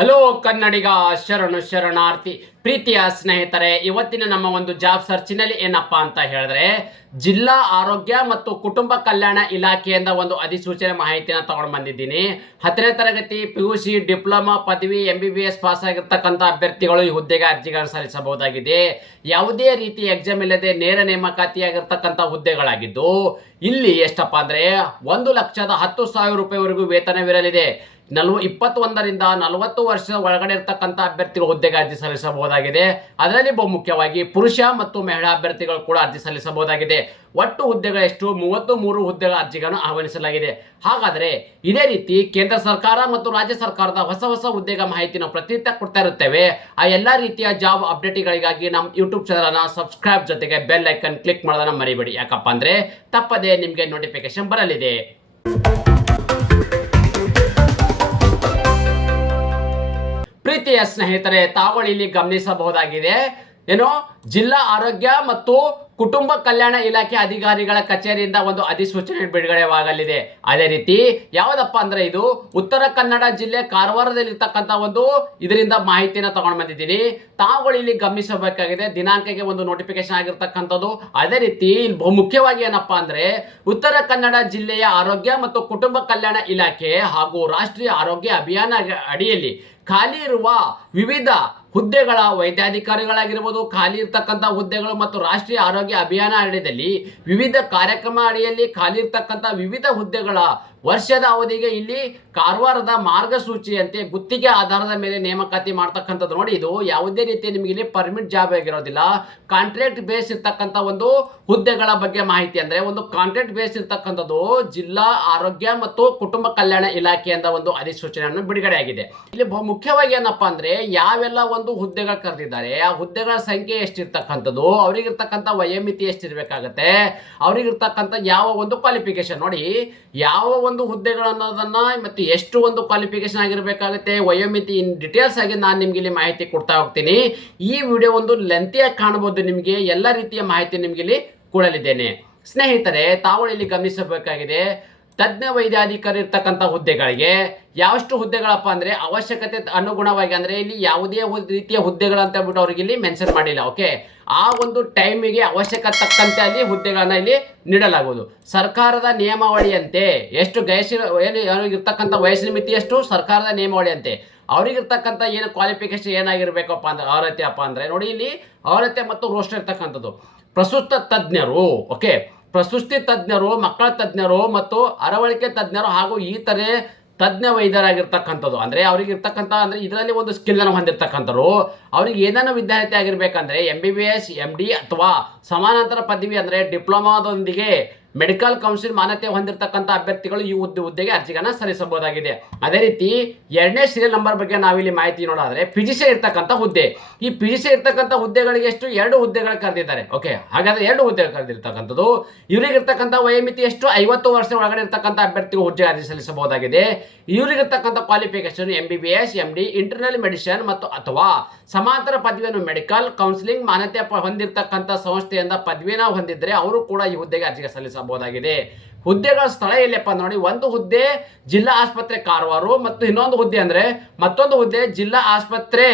Hello ಕನ್ನಡಿಗ, ಶರಣು, ಶರಣಾರ್ಥಿ, ಪ್ರೀತಿಯ ಸ್ನೇಹಿತರೆ, ಇವತ್ತಿನ ನಮ್ಮ ಒಂದು ಜಾಬ್ ಸರ್ಚಿನಲ್ಲಿ ಏನಪ್ಪಾ ಅಂತ ಹೇಳಿದ್ರೆ, ಜಿಲ್ಲಾ ಆರೋಗ್ಯ ಮತ್ತು ಕುಟುಂಬ ಕಲ್ಯಾಣ ಇಲಾಖೆಯಿಂದ ಒಂದು ಅಧಿಸೂಚನೆ ಮಾಹಿತಿನ ತಗೊಂಡು ಬಂದಿದ್ದೀನಿ. ಹತ್ತನೇ ತರಗತಿ ಪಿ ಯು ಸಿ ಡಿಪ್ಲೊಮಾ, ಪದವಿ M B B S pass ಆಗಿರ್ತಕ್ಕಂಥ ಅಭ್ಯರ್ಥಿಗಳು ಈ ಹುದ್ದೆಗೆ ಅರ್ಜಿಗಳನ್ನು ಸಲ್ಲಿಸಬಹುದಾಗಿದೆ. ಯಾವುದೇ ರೀತಿ ಎಕ್ಸಾಮ್ ಇಲ್ಲದೆ ನೇರ ನೇಮಕಾತಿಯಾಗಿರ್ತಕ್ಕಂಥ ಹುದ್ದೆಗಳಾಗಿದ್ದು, ಇಲ್ಲಿ ಎಷ್ಟಪ್ಪ ಅಂದ್ರೆ, ಒಂದು ಲಕ್ಷದ ಹತ್ತು ಸಾವಿರ ರೂಪಾಯಿವರೆಗೂ ವೇತನವಿರಲಿದೆ. ನಲ್ವ ಇಪ್ಪತ್ತೊಂದರಿಂದ ನಲವತ್ತು ವರ್ಷದ ಒಳಗಡೆ ಇರತಕ್ಕಂಥ ಅಭ್ಯರ್ಥಿಗಳು ಹುದ್ದೆಗೆ ಅರ್ಜಿ ಸಲ್ಲಿಸಬಹುದಾಗಿದೆ. ಅದರಲ್ಲಿ ಬಹುಮುಖ್ಯವಾಗಿ ಪುರುಷ ಮತ್ತು ಮಹಿಳಾ ಅಭ್ಯರ್ಥಿಗಳು ಕೂಡ ಅರ್ಜಿ ಸಲ್ಲಿಸಬಹುದಾಗಿದೆ. ಒಟ್ಟು ಹುದ್ದೆಗಳೆಷ್ಟು? ಮೂವತ್ತು ಮೂರು ಹುದ್ದೆಗಳ ಅರ್ಜಿಗಳನ್ನು ಆಹ್ವಾನಿಸಲಾಗಿದೆ. ಹಾಗಾದರೆ ಇದೇ ರೀತಿ ಕೇಂದ್ರ ಸರ್ಕಾರ ಮತ್ತು ರಾಜ್ಯ ಸರ್ಕಾರದ ಹೊಸ ಹೊಸ ಹುದ್ದೆಗಳ ಮಾಹಿತಿನ ಪ್ರತಿನಿತ್ಯ ಕೊಡ್ತಾ ಇರುತ್ತೇವೆ. ಆ ಎಲ್ಲ ರೀತಿಯ ಜಾಬ್ ಅಪ್ಡೇಟ್ಗಳಿಗಾಗಿ ನಮ್ಮ ಯೂಟ್ಯೂಬ್ ಚಾನಲ್ನ ಸಬ್ಸ್ಕ್ರೈಬ್ ಜೊತೆಗೆ ಬೆಲ್ ಐಕನ್ ಕ್ಲಿಕ್ ಮಾಡೋದನ್ನ ಮರಿಬೇಡಿ. ಯಾಕಪ್ಪ ಅಂದರೆ ತಪ್ಪದೇ ನಿಮಗೆ ನೋಟಿಫಿಕೇಶನ್ ಬರಲಿದೆ. ಪ್ರೀತಿಯ ಸ್ನೇಹಿತರೆ ಇಲ್ಲಿ ಗಮನಿಸಬಹುದಾಗಿದೆ. ಏನು, ಜಿಲ್ಲಾ ಆರೋಗ್ಯ ಮತ್ತು ಕುಟುಂಬ ಕಲ್ಯಾಣ ಇಲಾಖೆ ಅಧಿಕಾರಿಗಳ ಕಚೇರಿಯಿಂದ ಒಂದು ಅಧಿಸೂಚನೆ ಬಿಡುಗಡೆವಾಗಲಿದೆ. ಅದೇ ರೀತಿ, ಯಾವುದಪ್ಪ ಅಂದ್ರೆ ಇದು, ಉತ್ತರ ಕನ್ನಡ ಜಿಲ್ಲೆ ಕಾರವಾರದಲ್ಲಿರ್ತಕ್ಕಂಥ ಒಂದು ಇದರಿಂದ ಮಾಹಿತಿನ ತಗೊಂಡು ಬಂದಿದ್ದೀನಿ. ತಾವುಗಳು ಇಲ್ಲಿ ಗಮನಿಸಬೇಕಾಗಿದೆ, ದಿನಾಂಕಕ್ಕೆ ಒಂದು ನೋಟಿಫಿಕೇಶನ್ ಆಗಿರ್ತಕ್ಕಂಥದ್ದು. ಅದೇ ರೀತಿ ಬಹು ಮುಖ್ಯವಾಗಿ ಏನಪ್ಪಾ ಅಂದ್ರೆ, ಉತ್ತರ ಕನ್ನಡ ಜಿಲ್ಲೆಯ ಆರೋಗ್ಯ ಮತ್ತು ಕುಟುಂಬ ಕಲ್ಯಾಣ ಇಲಾಖೆ ಹಾಗೂ ರಾಷ್ಟ್ರೀಯ ಆರೋಗ್ಯ ಅಭಿಯಾನ ಅಡಿಯಲ್ಲಿ ಖಾಲಿ ಇರುವ ವಿವಿಧ ಹುದ್ದೆಗಳ ವೈದ್ಯಾಧಿಕಾರಿಗಳಾಗಿರ್ಬೋದು, ಖಾಲಿ ಇರ್ತಕ್ಕಂಥ ಹುದ್ದೆಗಳು ಮತ್ತು ರಾಷ್ಟ್ರೀಯ ಆರೋಗ್ಯ ಅಭಿಯಾನ ಅಡಿಯಲ್ಲಿ ವಿವಿಧ ಕಾರ್ಯಕ್ರಮ ಅಡಿಯಲ್ಲಿ ಖಾಲಿ ಇರ್ತಕ್ಕಂಥ ವಿವಿಧ ಹುದ್ದೆಗಳ ವರ್ಷದ ಅವಧಿಗೆ ಇಲ್ಲಿ ಕಾರವಾರದ ಮಾರ್ಗಸೂಚಿಯಂತೆ ಗುತ್ತಿಗೆ ಆಧಾರದ ಮೇಲೆ ನೇಮಕಾತಿ ಮಾಡ್ತಕ್ಕಂಥದ್ದು ನೋಡಿ. ಇದು ಯಾವುದೇ ರೀತಿ ನಿಮಗೆ ಇಲ್ಲಿ ಪರ್ಮಿಟ್ ಜಾಬ್ ಆಗಿರೋದಿಲ್ಲ. ಕಾಂಟ್ರಾಕ್ಟ್ ಬೇಸ್ ಇರ್ತಕ್ಕಂಥ ಒಂದು ಹುದ್ದೆಗಳ ಬಗ್ಗೆ ಮಾಹಿತಿ ಅಂದ್ರೆ ಒಂದು ಕಾಂಟ್ರಾಕ್ಟ್ ಬೇಸ್ ಇರ್ತಕ್ಕಂಥದ್ದು ಜಿಲ್ಲಾ ಆರೋಗ್ಯ ಮತ್ತು ಕುಟುಂಬ ಕಲ್ಯಾಣ ಇಲಾಖೆಯಿಂದ ಒಂದು ಅಧಿಸೂಚನೆಯನ್ನು ಬಿಡುಗಡೆ ಆಗಿದೆ ಇಲ್ಲಿ ಮುಖ್ಯವಾಗಿ ಏನಪ್ಪಾ ಅಂದ್ರೆ ಯಾವೆಲ್ಲ ಒಂದು ಹುದ್ದೆಗಳು ಕರೆದಿದ್ದಾರೆ. ಆ ಹುದ್ದೆಗಳ ಸಂಖ್ಯೆ ಎಷ್ಟಿರ್ತಕ್ಕಂಥದ್ದು? ಅವರಿಗಿರ್ತಕ್ಕಂಥ ವಯೋಮಿತಿ ಎಷ್ಟಿರಬೇಕಾಗತ್ತೆ? ಅವರಿಗಿರ್ತಕ್ಕಂಥ ಯಾವ ಒಂದು ಕ್ವಾಲಿಫಿಕೇಶನ್ ನೋಡಿ, ಯಾವ ಒಂದು ಹುದ್ದೆಗಳನ್ನೋದನ್ನ ಮತ್ತು ಎಷ್ಟು ಒಂದು ಕ್ವಾಲಿಫಿಕೇಶನ್ ಆಗಿರಬೇಕಾಗುತ್ತೆ? ವಯೋಮಿತಿ ಇನ್ ಡೀಟೇಲ್ಸ್ ಆಗಿ ನಾನು ನಿಮ್ಗೆ ಇಲ್ಲಿ ಮಾಹಿತಿ ಕೊಡ್ತಾ ಹೋಗ್ತೀನಿ. ಈ ವಿಡಿಯೋ ಒಂದು ಲೆಂತಿಯಾಗಿ ಕಾಣಬಹುದು ನಿಮಗೆ. ಎಲ್ಲ ರೀತಿಯ ಮಾಹಿತಿ ನಿಮ್ಗೆ ಇಲ್ಲಿ ಕೊಡಲಿದ್ದೇನೆ. ಸ್ನೇಹಿತರೆ, ತಾವು ಇಲ್ಲಿ ಗಮನಿಸಬೇಕಾಗಿದೆ ತಜ್ಞ ವೈದ್ಯಾಧಿಕಾರಿ ಇರ್ತಕ್ಕಂಥ ಹುದ್ದೆಗಳಿಗೆ ಯಾವಷ್ಟು ಹುದ್ದೆಗಳಪ್ಪ ಅಂದ್ರೆ ಅವಶ್ಯಕತೆ ಅನುಗುಣವಾಗಿ ಅಂದ್ರೆ ಇಲ್ಲಿ ಯಾವುದೇ ರೀತಿಯ ಹುದ್ದೆಗಳು ಅಂತ ಹೇಳ್ಬಿಟ್ಟು ಅವ್ರಿಗೆ ಇಲ್ಲಿ ಮೆನ್ಷನ್ ಮಾಡಿಲ್ಲ ಓಕೆ ಆ ಒಂದು ಟೈಮಿಗೆ ಅವಶ್ಯಕ ತಕ್ಕಂತೆ ಅಲ್ಲಿ ಹುದ್ದೆಗಳನ್ನ ಇಲ್ಲಿ ನೀಡಲಾಗುವುದು. ಸರ್ಕಾರದ ನಿಯಮಾವಳಿಯಂತೆ ಎಷ್ಟು ಗಯಸಿ ಏನು ಇರ್ತಕ್ಕಂಥ ವಯಸ್ಸಿನ ಮಿತಿ ಎಷ್ಟು? ಸರ್ಕಾರದ ನಿಯಮಾವಳಿಯಂತೆ. ಅವರಿಗಿರ್ತಕ್ಕಂಥ ಏನು ಕ್ವಾಲಿಫಿಕೇಶನ್ ಏನಾಗಿರ್ಬೇಕಪ್ಪ ಅಂದ್ರೆ ಅರ್ಹತೆ ಅಪ್ಪ ಅಂದ್ರೆ ನೋಡಿ ಇಲ್ಲಿ ಅರ್ಹತೆ ಮತ್ತು ರೋಸ್ಟರ್ ಇರ್ತಕ್ಕಂಥದ್ದು. ಪ್ರಸ್ತುತ ತಜ್ಞರು ಓಕೆ ಪ್ರಸೂತಿ ತಜ್ಞರು, ಮಕ್ಕಳ ತಜ್ಞರು ಮತ್ತು ಅರವಳಿಕೆ ತಜ್ಞರು ಹಾಗೂ ಇತರೆ ತಜ್ಞ ವೈದ್ಯರಾಗಿರ್ತಕ್ಕಂಥದ್ದು. ಅಂದರೆ ಅವ್ರಿಗೆ ಇರ್ತಕ್ಕಂಥ ಅಂದರೆ ಇದರಲ್ಲಿ ಒಂದು ಸ್ಕಿಲ್ಲನ್ನು ಹೊಂದಿರತಕ್ಕಂಥವ್ರು. ಅವ್ರಿಗೆ ಏನೇನು ವಿದ್ಯಾರ್ಥಿ ಆಗಿರ್ಬೇಕಂದ್ರೆ M B B S M D ಅಥವಾ ಸಮಾನಾಂತರ ಪದವಿ ಅಂದರೆ ಡಿಪ್ಲೊಮಾದೊಂದಿಗೆ ಮೆಡಿಕಲ್ ಕೌನ್ಸಿಲ್ ಮಾನ್ಯತೆ ಹೊಂದಿರತಕ್ಕಂಥ ಅಭ್ಯರ್ಥಿಗಳು ಈ ಹುದ್ದೆ ಹುದ್ದೆಗೆ ಅರ್ಜಿಗಳನ್ನ ಸಲ್ಲಿಸಬಹುದಾಗಿದೆ. ಅದೇ ರೀತಿ ಎರಡನೇ ಸೀರಿಯಲ್ ನಂಬರ್ ಬಗ್ಗೆ ನಾವಿಲ್ಲಿ ಮಾಹಿತಿ ನೋಡೋದಾದ್ರೆ ಪಿಜಿಸಿ ಇರ್ತಕ್ಕಂಥ ಹುದ್ದೆ. ಈ ಪಿಜಿಸಿ ಇರ್ತಕ್ಕಂಥ ಹುದ್ದೆಗಳಿಗೆ ಎಷ್ಟು? ಎರಡು ಹುದ್ದೆಗಳು ಕರೆದಿದ್ದಾರೆ. ಓಕೆ ಹಾಗಾದ್ರೆ ಎರಡು ಹುದ್ದೆ ಕರೆದಿರ್ತಕ್ಕಂಥದ್ದು. ಇವರಿಗಿರ್ತಕ್ಕಂಥ ವಯೋಮಿತಿ ಎಷ್ಟು? ಐವತ್ತು ವರ್ಷ ಒಳಗಡೆ ಇರ್ತಕ್ಕಂಥ ಅಭ್ಯರ್ಥಿಗಳು ಹುದ್ದೆ ಅರ್ಜಿ ಸಲ್ಲಿಸಬಹುದಾಗಿದೆ. ಇವರಿಗಿರ್ತಕ್ಕಂಥ qualification M B internal medicine ಮತ್ತು ಅಥವಾ ಸಮಾಂತರ ಪದವಿಯನ್ನು ಮೆಡಿಕಲ್ ಕೌನ್ಸಿಲಿಂಗ್ ಮಾನ್ಯತೆ ಹೊಂದಿರತಕ್ಕಂಥ ಸಂಸ್ಥೆಯಿಂದ ಪದವಿನ ಹೊಂದಿದ್ರೆ ಅವರು ಕೂಡ ಈ ಹುದ್ದೆಗೆ ಅರ್ಜಿಗೆ ಸಲ್ಲಿಸಬಹುದಾಗಿದೆ ಹುದ್ದೆಗಳ ಸ್ಥಳ ಎಲ್ಲಿಯಪ್ಪ ನೋಡಿ, ಒಂದು ಹುದ್ದೆ ಜಿಲ್ಲಾ ಆಸ್ಪತ್ರೆ ಕಾರವಾರು ಮತ್ತು ಇನ್ನೊಂದು ಹುದ್ದೆ ಅಂದ್ರೆ ಮತ್ತೊಂದು ಹುದ್ದೆ ಜಿಲ್ಲಾ ಆಸ್ಪತ್ರೆ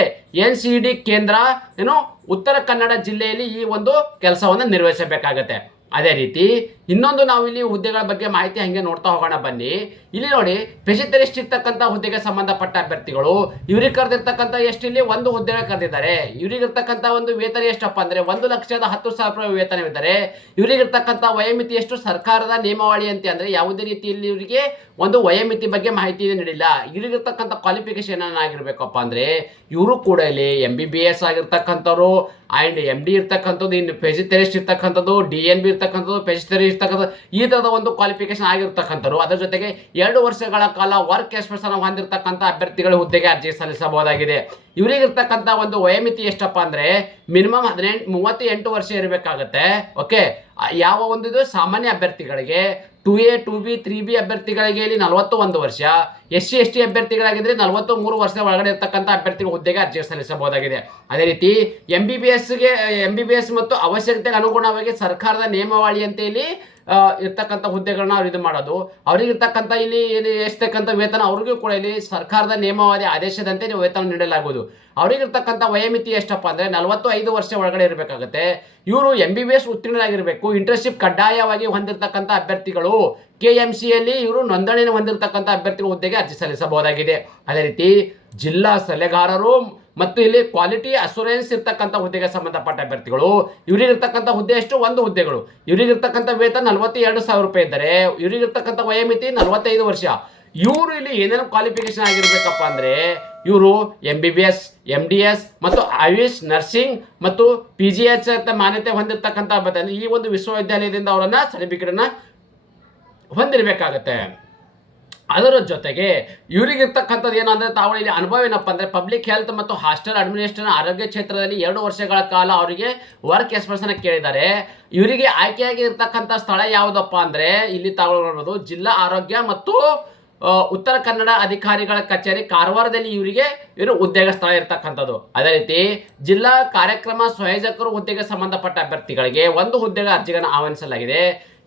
ಎನ್ ಸಿ ಡಿ ಕೇಂದ್ರ, ಏನು ಉತ್ತರ ಕನ್ನಡ ಜಿಲ್ಲೆಯಲ್ಲಿ ಈ ಒಂದು ಕೆಲಸವನ್ನು ನಿರ್ವಹಿಸಬೇಕಾಗತ್ತೆ. ಅದೇ ರೀತಿ ಇನ್ನೊಂದು ನಾವು ಇಲ್ಲಿ ಹುದ್ದೆಗಳ ಬಗ್ಗೆ ಮಾಹಿತಿ ಹಂಗೆ ನೋಡ್ತಾ ಹೋಗೋಣ ಬನ್ನಿ. ಇಲ್ಲಿ ನೋಡಿ ಸ್ಪೆಷಲಿಸ್ಟ್ ಇರ್ತಕ್ಕಂಥ ಹುದ್ದೆಗೆ ಸಂಬಂಧಪಟ್ಟ ಅಭ್ಯರ್ಥಿಗಳು, ಇವ್ರಿಗೆ ಕರೆದಿರ್ತಕ್ಕಂಥ ಎಷ್ಟು ಇಲ್ಲಿ? ಒಂದು ಹುದ್ದೆಗಳು ಕರೆದಿದ್ದಾರೆ. ಇವ್ರಿಗಿರ್ತಕ್ಕಂಥ ಒಂದು ವೇತನ ಎಷ್ಟಪ್ಪ ಅಂದ್ರೆ ಒಂದು ಲಕ್ಷದ ಹತ್ತು ಸಾವಿರ ರೂಪಾಯಿ ವೇತನವಿದ್ದಾರೆ ಇವರಿಗಿರ್ತಕ್ಕಂಥ ವಯೋಮಿತಿ ಎಷ್ಟು? ಸರ್ಕಾರದ ನಿಯಮಾವಳಿ ಅಂತ ಅಂದ್ರೆ ಯಾವುದೇ ರೀತಿಯಲ್ಲಿ ಇವರಿಗೆ ಒಂದು ವಯೋಮಿತಿ ಬಗ್ಗೆ ಮಾಹಿತಿ ನೀಡಿಲ್ಲ. ಇಲ್ಲಿರ್ತಕ್ಕಂಥ ಕ್ವಾಲಿಫಿಕೇಶನ್ ಏನಾಗಿರ್ಬೇಕಪ್ಪ ಅಂದರೆ ಇವರು ಕೂಡ ಇಲ್ಲಿ ಎಂ ಬಿ ಬಿ ಎಸ್ ಆಗಿರ್ತಕ್ಕಂಥವ್ರು ಆ್ಯಂಡ್ ಎಂ ಡಿ ಇರ್ತಕ್ಕಂಥದ್ದು, ಇನ್ನು ಫೆಜಿಥೆರಿಸ್ಟ್ ಇರ್ತಕ್ಕಂಥದ್ದು ಡಿ ಎನ್ ಬಿ ಇರ್ತಕ್ಕಂಥದ್ದು ಫೆಜಿಥೆರಿ ಇರ್ತಕ್ಕಂಥದ್ದು, ಈ ಥರದ ಒಂದು ಕ್ವಾಲಿಫಿಕೇಶನ್ ಆಗಿರ್ತಕ್ಕಂಥವ್ರು. ಅದರ ಜೊತೆಗೆ ಎರಡು ವರ್ಷಗಳ ಕಾಲ ವರ್ಕ್ ಎಕ್ಸ್ಪ್ರೆಷನ್ ಹೊಂದಿರತಕ್ಕಂಥ ಅಭ್ಯರ್ಥಿಗಳು ಹುದ್ದೆಗೆ ಅರ್ಜಿ ಸಲ್ಲಿಸಬಹುದಾಗಿದೆ. ಇವರಿಗಿರ್ತಕ್ಕಂಥ ಒಂದು ವಯೋಮಿತಿ ಎಷ್ಟಪ್ಪ ಅಂದ್ರೆ ಮಿನಿಮಮ್ ಹದಿನೆಂಟು ಮೂವತ್ತು ಎಂಟು ವರ್ಷ ಇರಬೇಕಾಗತ್ತೆ, ಓಕೆ? ಯಾವ ಒಂದು ಸಾಮಾನ್ಯ ಅಭ್ಯರ್ಥಿಗಳಿಗೆ two A two B three B ಅಭ್ಯರ್ಥಿಗಳಿಗೆ ಇಲ್ಲಿ ನಲವತ್ತು ಒಂದು ವರ್ಷ, ಎಸ್ ಸಿ, ಎಸ್ ಟಿ ಅಭ್ಯರ್ಥಿಗಳಾಗಿದ್ರೆ ನಲವತ್ತು ಮೂರು ವರ್ಷ ಒಳಗಡೆ ಇರ್ತಕ್ಕಂಥ ಅಭ್ಯರ್ಥಿಗಳ ಹುದ್ದೆಗೆ ಅರ್ಜಿ ಸಲ್ಲಿಸಬಹುದಾಗಿದೆ. ಅದೇ ರೀತಿ ಎಂ ಬಿ ಬಿ ಎಸ್ಗೆ ಎಂ ಬಿ ಬಿ ಎಸ್ ಮತ್ತು ಅವಶ್ಯಕತೆಗೆ ಅನುಗುಣವಾಗಿ ಸರ್ಕಾರದ ನಿಯಮಾವಳಿಯಂತೆ ಇಲ್ಲಿ ಇರ್ತಕ್ಕಂಥ ಹುದ್ದೆಗಳನ್ನ ಅವ್ರು ಇದು ಮಾಡೋದು. ಅವ್ರಿಗೆ ಇರ್ತಕ್ಕಂಥ ಇಲ್ಲಿ ಇಲ್ಲಿ ಎಷ್ಟಕ್ಕಂಥ ವೇತನ ಅವ್ರಿಗೂ ಕೂಡ ಇಲ್ಲಿ ಸರ್ಕಾರದ ನಿಯಮವಾದಿ ಆದೇಶದಂತೆ ನೀವು ವೇತನ ನೀಡಲಾಗುವುದು. ಅವರಿಗಿರ್ತಕ್ಕಂಥ ವಯೋಮಿತಿ ಎಷ್ಟಪ್ಪ ಅಂದರೆ ನಲವತ್ತು ಐದು ವರ್ಷ ಒಳಗಡೆ ಇರಬೇಕಾಗುತ್ತೆ. ಇವರು ಎಂ ಬಿ ಬಿ ಎಸ್ ಉತ್ತೀರ್ಣರಾಗಿರಬೇಕು. ಇಂಟರ್ನ್ಶಿಪ್ ಕಡ್ಡಾಯವಾಗಿ ಹೊಂದಿರತಕ್ಕಂಥ ಅಭ್ಯರ್ಥಿಗಳು ಕೆ ಎಂ ಸಿಯಲ್ಲಿ ಇವರು ನೋಂದಣಿಯನ್ನು ಹೊಂದಿರತಕ್ಕಂಥ ಅಭ್ಯರ್ಥಿಗಳ ಹುದ್ದೆಗೆ ಅರ್ಜಿ ಸಲ್ಲಿಸಬಹುದಾಗಿದೆ. ಅದೇ ರೀತಿ ಜಿಲ್ಲಾ ಸಲಹೆಗಾರರು ಮತ್ತು ಇಲ್ಲಿ ಕ್ವಾಲಿಟಿ ಅಶೂರೆನ್ಸ್ ಇರ್ತಕ್ಕಂಥ ಹುದ್ದೆಗೆ ಸಂಬಂಧಪಟ್ಟ ಅಭ್ಯರ್ಥಿಗಳು. ಇವರಿಗಿರ್ತಕ್ಕಂಥ ಹುದ್ದೆ ಎಷ್ಟು? ಒಂದು ಹುದ್ದೆಗಳು. ಇವರಿಗಿರ್ತಕ್ಕಂಥ ವೇತನ ನಲವತ್ತೆರಡು ಸಾವಿರ ರೂಪಾಯಿ ಇದ್ದರೆ, ಇವರಿಗಿರ್ತಕ್ಕಂಥ ವಯೋಮಿತಿ ನಲವತ್ತೈದು ವರ್ಷ. ಇವರು ಇಲ್ಲಿ ಏನೇನು ಕ್ವಾಲಿಫಿಕೇಶನ್ ಆಗಿರ್ಬೇಕಪ್ಪ ಅಂದರೆ, ಇವರು M B B S M D S ಮತ್ತು ಆಯುಷ್ ನರ್ಸಿಂಗ್ ಮತ್ತು ಪಿ ಜಿ ಎಚ್ ಅಂತ ಮಾನ್ಯತೆ ಹೊಂದಿರತಕ್ಕಂಥ ಈ ಒಂದು ವಿಶ್ವವಿದ್ಯಾಲಯದಿಂದ ಅವರನ್ನು ಸರ್ಟಿಫಿಕೇಟನ್ನು ಹೊಂದಿರಬೇಕಾಗತ್ತೆ. ಅದರ ಜೊತೆಗೆ ಇವರಿಗಿರ್ತಕ್ಕಂಥದ್ದು ಏನಂದ್ರೆ ತಾವು ಇಲ್ಲಿ ಅನುಭವ ಏನಪ್ಪ ಅಂದರೆ ಪಬ್ಲಿಕ್ ಹೆಲ್ತ್ ಮತ್ತು ಹಾಸ್ಟೆಲ್ ಅಡ್ಮಿನಿಸ್ಟ್ರೇಷನ್ ಆರೋಗ್ಯ ಕ್ಷೇತ್ರದಲ್ಲಿ ಎರಡು ವರ್ಷಗಳ ಕಾಲ ಅವರಿಗೆ ವರ್ಕ್ ಎಕ್ಸ್ಪ್ರೆಷನ್ ಕೇಳಿದ್ದಾರೆ. ಇವರಿಗೆ ಆಯ್ಕೆಯಾಗಿರ್ತಕ್ಕಂಥ ಸ್ಥಳ ಯಾವುದಪ್ಪ ಅಂದರೆ ಇಲ್ಲಿ ತಾವು ನೋಡ್ಬೋದು, ಜಿಲ್ಲಾ ಆರೋಗ್ಯ ಮತ್ತು ಉತ್ತರ ಕನ್ನಡ ಅಧಿಕಾರಿಗಳ ಕಚೇರಿ ಕಾರವಾರದಲ್ಲಿ ಇವರಿಗೆ ಇವರು ಉದ್ಯೋಗ ಸ್ಥಳ ಇರ್ತಕ್ಕಂಥದ್ದು. ಅದೇ ರೀತಿ ಜಿಲ್ಲಾ ಕಾರ್ಯಕ್ರಮ ಸಂಯೋಜಕರು ಹುದ್ದೆಗೆ ಸಂಬಂಧಪಟ್ಟ ಅಭ್ಯರ್ಥಿಗಳಿಗೆ ಒಂದು ಹುದ್ದೆಗೆ ಅರ್ಜಿಗಳನ್ನು ಆಹ್ವಾನಿಸಲಾಗಿದೆ.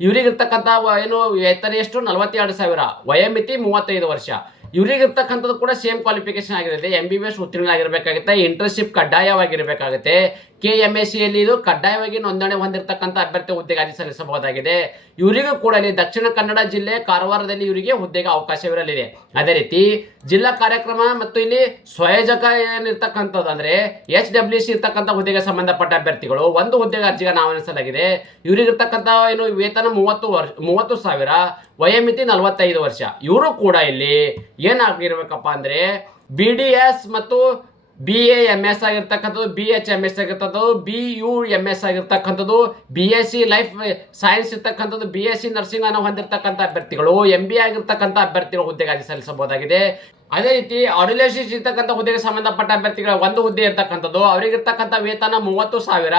ಇವರಿಗಿರ್ತಕ್ಕಂಥ ಏನು ವೇತನ ಎಷ್ಟು? ನಲವತ್ತೆರಡು ಸಾವಿರ. ವಯೋಮಿತಿ ಮೂವತ್ತೈದು ವರ್ಷ. ಇವರಿಗಿರ್ತಕ್ಕಂಥದ್ದು ಕೂಡ ಸೇಮ್ ಕ್ವಾಲಿಫಿಕೇಶನ್ ಆಗಿರುತ್ತೆ. ಎಂ ಬಿ ಬಿ ಎಸ್ ಉತ್ತೀರ್ಣ ಆಗಿರಬೇಕಾಗುತ್ತೆ ಇಂಟರ್ನ್ಶಿಪ್ ಕಡ್ಡಾಯವಾಗಿರಬೇಕಾಗುತ್ತೆ. ಕೆ ಎಂ ಎಸ್ ಸಿಯಲ್ಲಿ ಕಡ್ಡಾಯವಾಗಿ ನೋಂದಣಿ ಹೊಂದಿರತಕ್ಕಂಥ ಅಭ್ಯರ್ಥಿ ಹುದ್ದೆಗೆ ಅರ್ಜಿ ಸಲ್ಲಿಸಬಹುದಾಗಿದೆ. ಇವರಿಗೂ ಕೂಡ ಇಲ್ಲಿ ದಕ್ಷಿಣ ಕನ್ನಡ ಜಿಲ್ಲೆ ಕಾರವಾರದಲ್ಲಿ ಇವರಿಗೆ ಹುದ್ದೆಗೆ ಅವಕಾಶವಿರಲಿದೆ ಅದೇ ರೀತಿ ಜಿಲ್ಲಾ ಕಾರ್ಯಕ್ರಮ ಮತ್ತು ಇಲ್ಲಿ ಸ್ವಯೋಜಕ ಏನಿರ್ತಕ್ಕಂಥದ್ದು ಅಂದರೆ ಎಚ್ ಡಬ್ಲ್ಯೂ ಸಿ ಇರ್ತಕ್ಕಂಥ ಹುದ್ದೆಗೆ ಸಂಬಂಧಪಟ್ಟ ಅಭ್ಯರ್ಥಿಗಳು ಒಂದು ಹುದ್ದೆಗೆ ಅರ್ಜಿಗೆ ಆಹ್ವಾನಿಸಲಾಗಿದೆ ಇವರಿಗಿರ್ತಕ್ಕಂಥ ಏನು ವೇತನ ಮೂವತ್ತು ವರ್ಷ, ಮೂವತ್ತು ಸಾವಿರ, ವಯೋಮಿತಿ ನಲವತ್ತೈದು ವರ್ಷ. ಇವರು ಕೂಡ ಇಲ್ಲಿ ಏನಾಗಿರ್ಬೇಕಪ್ಪ ಅಂದ್ರೆ ಬಿ ಡಿ ಎಸ್ ಮತ್ತು ಬಿ ಎ ಎಂ ಎಸ್ ಆಗಿರ್ತಕ್ಕಂಥದ್ದು ಬಿ ಎಚ್ ಎಂ ಎಸ್ ಆಗಿರ್ತಕ್ಕಂಥದ್ದು ಬಿ ಯು ಎಂ ಎಸ್ ಆಗಿರ್ತಕ್ಕಂಥದ್ದು B S C life science ಇರ್ತಕ್ಕಂಥದ್ದು ಬಿ ಎಸ್ ಸಿ ನರ್ಸಿಂಗ್ ಅನ್ನು ಹೊಂದಿರತಕ್ಕಂಥ ಅಭ್ಯರ್ಥಿಗಳು ಎಂ ಬಿ ಆಗಿರ್ತಕ್ಕಂಥ ಅಭ್ಯರ್ಥಿಗಳು ಹುದ್ದೆಗಾಗಿ ಸಲ್ಲಿಸಬಹುದಾಗಿದೆ. ಅದೇ ರೀತಿ ಆರ್ಡಿಲೇಷನ್ಸ್ ಇರ್ತಕ್ಕಂಥ ಹುದ್ದೆಗೆ ಸಂಬಂಧಪಟ್ಟ ಅಭ್ಯರ್ಥಿಗಳ ಒಂದು ಹುದ್ದೆ ಇರ್ತಕ್ಕಂಥದ್ದು, ಅವರಿಗಿರ್ತಕ್ಕಂಥ ವೇತನ ಮೂವತ್ತು ಸಾವಿರ,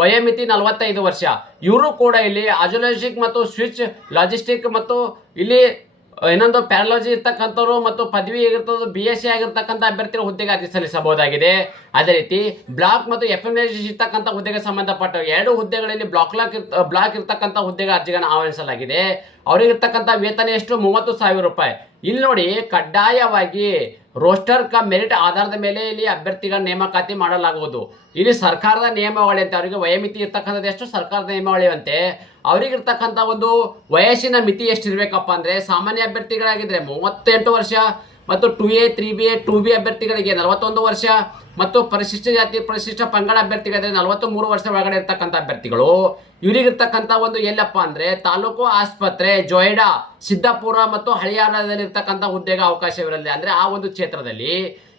ವಯೋಮಿತಿ ನಲವತ್ತೈದು ವರ್ಷ. ಇವರು ಕೂಡ ಇಲ್ಲಿ ಅಜುಲೇಷಿಕ್ ಮತ್ತು ಸ್ವಿಚ್ ಲಾಜಿಸ್ಟಿಕ್ ಮತ್ತು ಇಲ್ಲಿ ಇನ್ನೊಂದು ಪ್ಯಾರಾಲಜಿ ಇರ್ತಕ್ಕಂಥವ್ರು ಮತ್ತು ಪದವಿ ಆಗಿರ್ತದ್ದು ಬಿ ಎಸ್ ಸಿ ಆಗಿರ್ತಕ್ಕಂಥ ಅಭ್ಯರ್ಥಿಗಳ ಹುದ್ದೆಗೆ ಅರ್ಜಿ ಸಲ್ಲಿಸಬಹುದಾಗಿದೆ. ಅದೇ ರೀತಿ ಬ್ಲಾಕ್ ಮತ್ತು ಎಫ್ ಎಂ ಇರ್ತಕ್ಕಂಥ ಹುದ್ದೆಗೆ ಸಂಬಂಧಪಟ್ಟ ಎರಡು ಹುದ್ದೆಗಳಲ್ಲಿ ಬ್ಲಾಕ್ ಲಾಕ್ ಬ್ಲಾಕ್ ಇರ್ತಕ್ಕಂಥ ಹುದ್ದೆಗೆ ಅರ್ಜಿಗಳನ್ನು ಆಹ್ವಾನಿಸಲಾಗಿದೆ. ಅವರಿಗಿರ್ತಕ್ಕಂಥ ವೇತನ ಎಷ್ಟು? ಮೂವತ್ತು ಸಾವಿರ ರೂಪಾಯಿ. ಇಲ್ಲಿ ನೋಡಿ, ಕಡ್ಡಾಯವಾಗಿ ರೋಸ್ಟರ್ ಕ ಮೆರಿಟ್ ಆಧಾರದ ಮೇಲೆ ಇಲ್ಲಿ ಅಭ್ಯರ್ಥಿಗಳ ನೇಮಕಾತಿ ಮಾಡಲಾಗುವುದು. ಇಲ್ಲಿ ಸರ್ಕಾರದ ನಿಯಮಾವಳಿ ಅಂತ, ಅವರಿಗೆ ವಯೋಮಿತಿ ಇರ್ತಕ್ಕಂಥದ್ದು ಎಷ್ಟು? ಸರ್ಕಾರದ ನಿಯಮಾವಳಿ ಅಂತೆ ಅವರಿಗಿರ್ತಕ್ಕಂಥ ಒಂದು ವಯಸ್ಸಿನ ಮಿತಿ ಎಷ್ಟಿರಬೇಕಪ್ಪ ಅಂದರೆ ಸಾಮಾನ್ಯ ಅಭ್ಯರ್ಥಿಗಳಾಗಿದ್ದರೆ ಮೂವತ್ತೆಂಟು ವರ್ಷ ಮತ್ತು two A three B A two B ಅಭ್ಯರ್ಥಿಗಳಿಗೆ ನಲವತ್ತೊಂದು ವರ್ಷ ಮತ್ತು ಪರಿಶಿಷ್ಟ ಜಾತಿ, ಪರಿಶಿಷ್ಟ ಪಂಗಡ ಅಭ್ಯರ್ಥಿಗಳಿದ್ರೆ ನಲವತ್ತು ಮೂರು ವರ್ಷ ಒಳಗಡೆ ಇರ್ತಕ್ಕಂಥ ಅಭ್ಯರ್ಥಿಗಳು. ಇವರಿಗಿರ್ತಕ್ಕಂಥ ಒಂದು ಎಲ್ಲಪ್ಪ ಅಂದರೆ ತಾಲೂಕು ಆಸ್ಪತ್ರೆ, ಜೊಯ್ಡಾ, ಸಿದ್ದಾಪುರ ಮತ್ತು ಹಳಿಯಾರದಲ್ಲಿರ್ತಕ್ಕಂಥ ಉದ್ಯೋಗ ಅವಕಾಶವಿರಲಿದೆ ಅಂದರೆ ಆ ಒಂದು ಕ್ಷೇತ್ರದಲ್ಲಿ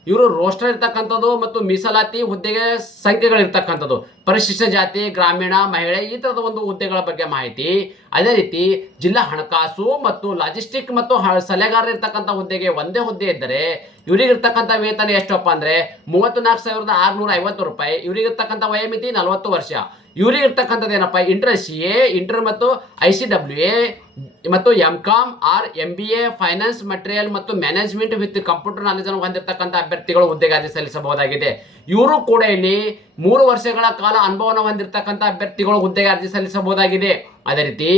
ಇವರು ರೋಸ್ಟರ್ ಇರ್ತಕ್ಕಂಥದ್ದು ಮತ್ತು ಮೀಸಲಾತಿ ಹುದ್ದೆಗೆ ಸಂಖ್ಯೆಗಳಿರ್ತಕ್ಕಂಥದ್ದು. ಪರಿಶಿಷ್ಟ ಜಾತಿ, ಗ್ರಾಮೀಣ, ಮಹಿಳೆ, ಈ ಥರದ ಒಂದು ಹುದ್ದೆಗಳ ಬಗ್ಗೆ ಮಾಹಿತಿ. ಅದೇ ರೀತಿ ಜಿಲ್ಲಾ ಹಣಕಾಸು ಮತ್ತು ಲಾಜಿಸ್ಟಿಕ್ ಮತ್ತು ಹ- ಸಲಹೆಗಾರ ಇರ್ತಕ್ಕಂಥ ಹುದ್ದೆಗೆ ಒಂದೇ ಹುದ್ದೆ ಇದ್ದರೆ ಇವರಿಗಿರ್ತಕ್ಕಂಥ ವೇತನ ಎಷ್ಟಪ್ಪ ಅಂದರೆ ಮೂವತ್ತು ನಾಲ್ಕು ಸಾವಿರದ ಆರುನೂರ ಐವತ್ತು ರೂಪಾಯಿ. ಇವರಿಗಿರ್ತಕ್ಕಂಥ ವಯೋಮಿತಿ ನಲವತ್ತು ವರ್ಷ. ಇವರಿಗಿರ್ತಕ್ಕಂಥದ್ದು ಏನಪ್ಪ ಇಂಟರ್ ಸಿ ಎ ಇಂಟರ್ ಮತ್ತು ಐ ಸಿ ಡಬ್ಲ್ಯೂ ಎ ಮತ್ತು M com R M B A finance material ಮತ್ತು ಮ್ಯಾನೇಜ್ಮೆಂಟ್ ವಿತ್ ಕಂಪ್ಯೂಟರ್ ನಾಲೆಜ್ ಅನ್ನು ಹೊಂದಿರತಕ್ಕಂಥ ಅಭ್ಯರ್ಥಿಗಳು ಹುದ್ದೆಗಾಗಿ ಸಲ್ಲಿಸಬಹುದಾಗಿದೆ. ಇವರು ಕೂಡ ಇಲ್ಲಿ ಮೂರು ವರ್ಷಗಳ ಕಾಲ ಅನುಭವನ ಹೊಂದಿರತಕ್ಕಂಥ ಅಭ್ಯರ್ಥಿಗಳು ಹುದ್ದೆಗೆ ಅರ್ಜಿ ಸಲ್ಲಿಸಬಹುದಾಗಿದೆ. ಅದೇ ರೀತಿ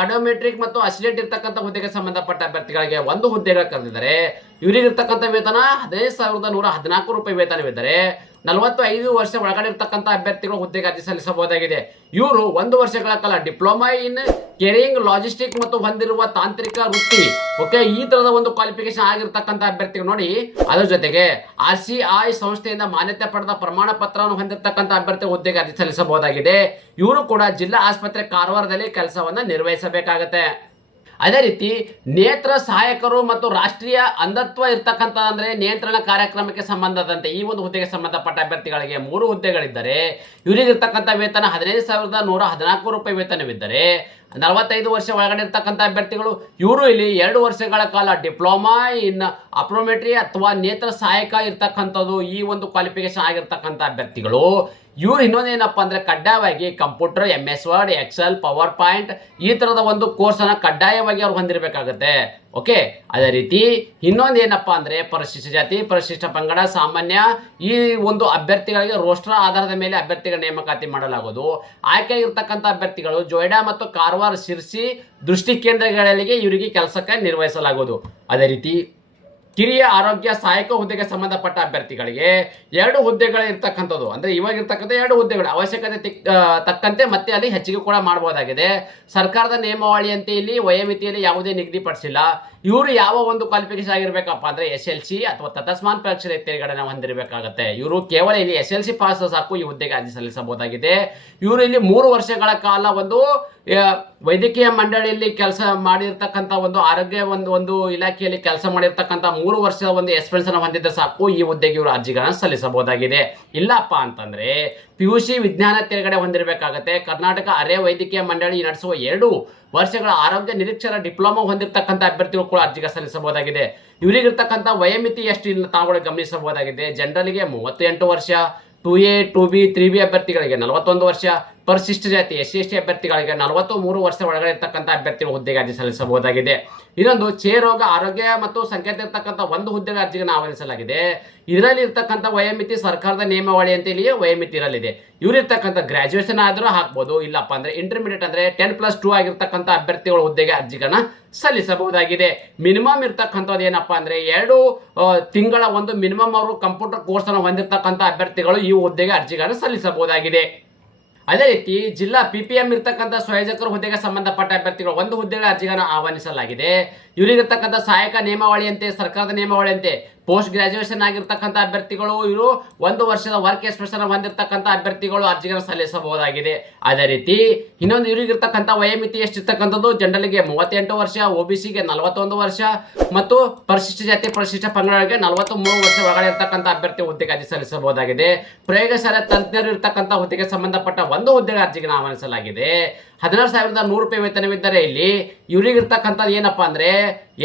ಆಡೋಮೆಟ್ರಿಕ್ ಮತ್ತು ಅಸಿಡೆಂಟ್ ಇರ್ತಕ್ಕಂಥ ಹುದ್ದೆಗೆ ಸಂಬಂಧಪಟ್ಟ ಅಭ್ಯರ್ಥಿಗಳಿಗೆ ಒಂದು ಹುದ್ದೆಗಳು ಕರೆದಿದ್ದಾರೆ. ಇವರಿಗಿರ್ತಕ್ಕಂಥ ವೇತನ ಹದಿನೈದು ಸಾವಿರದ ನೂರ ಹದಿನಾಲ್ಕು ರೂಪಾಯಿ ವೇತನವಿದ್ದರೆ ನಲವತ್ತು ಐದು ವರ್ಷ ಒಳಗಡೆ ಇರ್ತಕ್ಕಂಥ ಅಭ್ಯರ್ಥಿಗಳು ಹುದ್ದೆಗೆ ಅರ್ಜಿ ಸಲ್ಲಿಸಬಹುದಾಗಿದೆ. ಇವರು ಒಂದು ವರ್ಷಗಳ ಕಾಲ ಡಿಪ್ಲೊಮಾ ಇನ್ ಕೆರಿಯಿಂಗ್ ಲಾಜಿಸ್ಟಿಕ್ ಮತ್ತು ಹೊಂದಿರುವ ತಾಂತ್ರಿಕ ವೃತ್ತಿ. ಓಕೆ, ಈ ತರದ ಒಂದು ಕ್ವಾಲಿಫಿಕೇಶನ್ ಆಗಿರ್ತಕ್ಕಂಥ ಅಭ್ಯರ್ಥಿಗಳು ನೋಡಿ, ಅದರ ಜೊತೆಗೆ ಆರ್ ಸಿ ಐ ಸಂಸ್ಥೆಯಿಂದ ಮಾನ್ಯತೆ ಪಡೆದ ಪ್ರಮಾಣ ಪತ್ರವನ್ನು ಹೊಂದಿರತಕ್ಕಂಥ ಅಭ್ಯರ್ಥಿ ಹುದ್ದೆಗೆ ಅರ್ಜಿ ಸಲ್ಲಿಸಬಹುದಾಗಿದೆ. ಇವರು ಕೂಡ ಜಿಲ್ಲಾ ಆಸ್ಪತ್ರೆ ಕಾರವಾರದಲ್ಲಿ ಕೆಲಸವನ್ನು ನಿರ್ವಹಿಸಬೇಕಾಗತ್ತೆ. ಅದೇ ರೀತಿ ನೇತ್ರ ಸಹಾಯಕರು ಮತ್ತು ರಾಷ್ಟ್ರೀಯ ಅಂಧತ್ವ ಇರ್ತಕ್ಕಂಥ ಅಂದರೆ ನಿಯಂತ್ರಣ ಕಾರ್ಯಕ್ರಮಕ್ಕೆ ಸಂಬಂಧದಂತೆ ಈ ಒಂದು ಹುದ್ದೆಗೆ ಸಂಬಂಧಪಟ್ಟ ಅಭ್ಯರ್ಥಿಗಳಿಗೆ ಮೂರು ಹುದ್ದೆಗಳಿದ್ದರೆ ಇವರಿಗಿರ್ತಕ್ಕಂಥ ವೇತನ ಹದಿನೈದು ಸಾವಿರದ ನೂರ ಹದಿನಾಲ್ಕು ರೂಪಾಯಿ ವೇತನವಿದ್ದರೆ, ನಲವತ್ತೈದು ವರ್ಷ ಒಳಗಡೆ ಇರ್ತಕ್ಕಂಥ ಅಭ್ಯರ್ಥಿಗಳು, ಇವರು ಇಲ್ಲಿ ಎರಡು ವರ್ಷಗಳ ಕಾಲ ಡಿಪ್ಲೊಮಾ ಇನ್ ಅಪ್ರೋಮೆಟ್ರಿ ಅಥವಾ ನೇತ್ರ ಸಹಾಯಕ ಇರ್ತಕ್ಕಂಥದ್ದು ಈ ಒಂದು ಕ್ವಾಲಿಫಿಕೇಶನ್ ಆಗಿರ್ತಕ್ಕಂಥ ಅಭ್ಯರ್ಥಿಗಳು. ಇವ್ರು ಇನ್ನೊಂದೇನಪ್ಪ ಅಂದ್ರೆ ಕಡ್ಡಾಯವಾಗಿ computer M S word excel power point ಈ ಥರದ ಒಂದು ಕೋರ್ಸನ್ನು ಕಡ್ಡಾಯವಾಗಿ ಅವ್ರು ಹೊಂದಿರಬೇಕಾಗುತ್ತೆ. ಓಕೆ ಅದೇ ರೀತಿ ಇನ್ನೊಂದು ಏನಪ್ಪ ಅಂದರೆ ಪರಿಶಿಷ್ಟ ಜಾತಿ, ಪರಿಶಿಷ್ಟ ಪಂಗಡ, ಸಾಮಾನ್ಯ ಈ ಒಂದು ಅಭ್ಯರ್ಥಿಗಳಿಗೆ ರೋಸ್ಟರ್ ಆಧಾರದ ಮೇಲೆ ಅಭ್ಯರ್ಥಿಗಳ ನೇಮಕಾತಿ ಮಾಡಲಾಗುವುದು ಆಯ್ಕೆ ಇರತಕ್ಕಂಥ ಅಭ್ಯರ್ಥಿಗಳು ಜೋಯ್ಡಾ ಮತ್ತು ಕಾರವಾರ ಶಿರ್ಸಿ ದೃಷ್ಟಿ ಕೇಂದ್ರಗಳಿಗೆ ಇವರಿಗೆ ಕೆಲಸಕ್ಕೆ ನಿರ್ವಹಿಸಲಾಗುವುದು ಅದೇ ರೀತಿ ಕಿರಿಯ ಆರೋಗ್ಯ, ಸಹಾಯಕ ಹುದ್ದೆಗೆ ಸಂಬಂಧಪಟ್ಟ ಅಭ್ಯರ್ಥಿಗಳಿಗೆ ಎರಡು ಹುದ್ದೆಗಳು ಇರ್ತಕ್ಕಂಥದ್ದು. ಅಂದರೆ ಇವಾಗ ಇರ್ತಕ್ಕಂಥ ಎರಡು ಹುದ್ದೆಗಳು. ಅವಶ್ಯಕತೆ ತಿಕ್- ತಕ್ಕಂತೆ ಮತ್ತೆ ಅಲ್ಲಿ ಹೆಚ್ಚಿಗೆ ಕೂಡ ಮಾಡಬಹುದಾಗಿದೆ ಸರ್ಕಾರದ ನಿಯಮಾವಳಿಯಂತೆ ಇಲ್ಲಿ ವಯೋಮಿತಿಯಲ್ಲಿ ಯಾವುದೇ ನಿಗದಿಪಡಿಸಿಲ್ಲ ಇವರು ಯಾವ ಒಂದು ಕ್ವಾಲಿಫಿಕೇಶನ್ ಆಗಿರ್ಬೇಕಪ್ಪ ಅಂದ್ರೆ ಎಸ್ ಎಲ್ ಸಿ ಅಥವಾ ತತಸ್ಮಾನ್ ಪರೀಕ್ಷೆ ತೆರಿಗೆಗಳನ್ನು ಹೊಂದಿರಬೇಕಾಗತ್ತೆ. ಇವರು ಕೇವಲ ಇಲ್ಲಿ ಎಸ್ ಎಲ್ ಸಿ ಪಾಸ್ ಸಾಕು ಈ ಹುದ್ದೆಗೆ ಅರ್ಜಿ ಸಲ್ಲಿಸಬಹುದಾಗಿದೆ. ಇವರು ಇಲ್ಲಿ ಮೂರು ವರ್ಷಗಳ ಕಾಲ ಒಂದು ವೈದ್ಯಕೀಯ ಮಂಡಳಿಯಲ್ಲಿ ಕೆಲಸ ಮಾಡಿರ್ತಕ್ಕಂಥ ಒಂದು ಆರೋಗ್ಯ ಒಂದು ಒಂದು ಇಲಾಖೆಯಲ್ಲಿ ಕೆಲಸ ಮಾಡಿರ್ತಕ್ಕಂಥ ಮೂರು ವರ್ಷದ ಒಂದು ಎಕ್ಸ್ಪೀರಿಯನ್ಸ್ ಅನ್ನು ಹೊಂದಿದ್ರೆ ಸಾಕು. ಈ ಹುದ್ದೆಗೆ ಇವರು ಅರ್ಜಿಗಳನ್ನು ಸಲ್ಲಿಸಬಹುದಾಗಿದೆ. ಇಲ್ಲಪ್ಪ ಅಂತಂದ್ರೆ ಪಿ ಯು ಸಿ ವಿಜ್ಞಾನ ತೆರೆಗಡೆ ಹೊಂದಿರಬೇಕಾಗತ್ತೆ. ಕರ್ನಾಟಕ ಅರೆ ವೈದ್ಯಕೀಯ ಮಂಡಳಿ ನಡೆಸುವ ಎರಡು ವರ್ಷಗಳ ಆರೋಗ್ಯ ನಿರೀಕ್ಷರ ಡಿಪ್ಲೊಮಾ ಹೊಂದಿರತಕ್ಕಂಥ ಅಭ್ಯರ್ಥಿಗಳು ಕೂಡ ಅರ್ಜಿಗೆ ಸಲ್ಲಿಸಬಹುದಾಗಿದೆ. ಇವರಿಗಿರ್ತಕ್ಕಂಥ ವಯೋಮಿತಿ ಎಷ್ಟು ಇಲ್ಲ ತಾವುಗಳು ಗಮನಿಸಬಹುದಾಗಿದೆ. ಜನರಲ್ಗೆ ಮೂವತ್ತು ಎಂಟು ವರ್ಷ two A two B three B ಅಭ್ಯರ್ಥಿಗಳಿಗೆ ನಲವತ್ತೊಂದು ವರ್ಷ ಪರಿಶಿಷ್ಟ ಜಾತಿ ಎಸ್ ಸಿ ಎಸ್ ಟಿ ಅಭ್ಯರ್ಥಿಗಳಿಗೆ ನಲವತ್ತು ಮೂರು ವರ್ಷ ಒಳಗಡೆ ಇರ್ತಕ್ಕಂಥ ಅಭ್ಯರ್ಥಿಗಳು ಹುದ್ದೆಗೆ ಅರ್ಜಿ ಸಲ್ಲಿಸಬಹುದಾಗಿದೆ. ಇನ್ನೊಂದು, ಕ್ಷಯರೋಗ, ಆರೋಗ್ಯ ಮತ್ತು ಸಂಕೇತ ಇರ್ತಕ್ಕಂಥ ಒಂದು ಹುದ್ದೆಗೆ ಅರ್ಜಿಯನ್ನು ಆಹ್ವಾನಿಸಲಾಗಿದೆ. ಇದರಲ್ಲಿ ಇರ್ತಕ್ಕಂಥ ವಯೋಮಿತಿ, ಸರ್ಕಾರದ ನಿಯಮಾವಳಿ ಅಂತ ಇಲ್ಲಿಯೇ ವಯೋಮಿತಿ ಇರಲಿದೆ. ಇವರಿರ್ತಕ್ಕಂಥ ಗ್ರಾಜುಯೇಷನ್ ಆದರೂ ಹಾಕ್ಬೋದು, ಇಲ್ಲಪ್ಪ ಅಂದರೆ ಇಂಟರ್ಮೀಡಿಯೇಟ್ ಅಂದರೆ ಟೆನ್ ಪ್ಲಸ್ ಟೂ ಆಗಿರ್ತಕ್ಕಂಥ ಅಭ್ಯರ್ಥಿಗಳ ಹುದ್ದೆಗೆ ಅರ್ಜಿಗಳನ್ನ ಸಲ್ಲಿಸಬಹುದಾಗಿದೆ. ಮಿನಿಮಮ್ ಇರ್ತಕ್ಕಂಥದ್ದು ಏನಪ್ಪಾ ಅಂದರೆ ಎರಡು ತಿಂಗಳ ಒಂದು ಮಿನಿಮಮ್ ಅವರು ಕಂಪ್ಯೂಟರ್ ಕೋರ್ಸನ್ನು ಹೊಂದಿರತಕ್ಕಂಥ ಅಭ್ಯರ್ಥಿಗಳು ಈ ಹುದ್ದೆಗೆ ಅರ್ಜಿಗಳನ್ನು ಸಲ್ಲಿಸಬಹುದಾಗಿದೆ. ಅದೇ ರೀತಿ ಜಿಲ್ಲಾ ಪಿಪಿಎಂ ಇರ್ತಕ್ಕಂಥ ಸ್ವಯೋಜಕರ ಹುದ್ದೆಗೆ ಸಂಬಂಧಪಟ್ಟ ಅಭ್ಯರ್ಥಿಗಳು ಒಂದು ಹುದ್ದೆಗಳ ಅರ್ಜಿಗಳನ್ನು ಆಹ್ವಾನಿಸಲಾಗಿದೆ. ಇವರಿಗಿರ್ತಕ್ಕಂಥ ಸಹಾಯಕ ನಿಯಮಾವಳಿಯಂತೆ, ಸರ್ಕಾರದ ನಿಯಮಾವಳಿಯಂತೆ ಪೋಸ್ಟ್ ಗ್ರಾಜುಯೇಷನ್ ಆಗಿರ್ತಕ್ಕಂಥ ಅಭ್ಯರ್ಥಿಗಳು ಇವರು ಒಂದು ವರ್ಷದ ವರ್ಕ್ ಎಕ್ಸ್ಪ್ರೆಷನ್ ಹೊಂದಿರತಕ್ಕಂಥ ಅಭ್ಯರ್ಥಿಗಳು ಅರ್ಜಿಗಳನ್ನು ಸಲ್ಲಿಸಬಹುದಾಗಿದೆ. ಅದೇ ರೀತಿ, ಇನ್ನೊಂದು ಇವರಿಗಿರ್ತಕ್ಕಂಥ ವಯೋಮಿತಿ ಎಷ್ಟಿರ್ತಕ್ಕಂಥದ್ದು? ಜನರಲ್ಗೆ ಮೂವತ್ತೆಂಟು ವರ್ಷ ಒ ಬಿ ಸಿಗೆ ನಲವತ್ತೊಂದು ವರ್ಷ, ಮತ್ತು ಪರಿಶಿಷ್ಟ ಜಾತಿ, ಪರಿಶಿಷ್ಟ ಪಂಗಡಗಳಿಗೆ ನಲವತ್ತು ಮೂರು ವರ್ಷ ಒಳಗಡೆ ಅಭ್ಯರ್ಥಿ ಹುದ್ದೆಗೆ ಅರ್ಜಿ ಸಲ್ಲಿಸಬಹುದಾಗಿದೆ. ಪ್ರಯೋಗಶಾಲೆ ತಜ್ಞರು ಇರ್ತಕ್ಕಂಥ ಹುದ್ದೆಗೆ ಸಂಬಂಧಪಟ್ಟ ಒಂದು ಹುದ್ದೆಗೆ ಅರ್ಜಿಗೆ ಆಹ್ವಾನಿಸಲಾಗಿದೆ ಹದಿನಾರು ಸಾವಿರದ ನೂರು ರೂಪಾಯಿ ವೇತನವಿದ್ದರೆ ಇಲ್ಲಿ ಇವರಿಗಿರ್ತಕ್ಕಂಥದ್ದು ಏನಪ್ಪ ಅಂದರೆ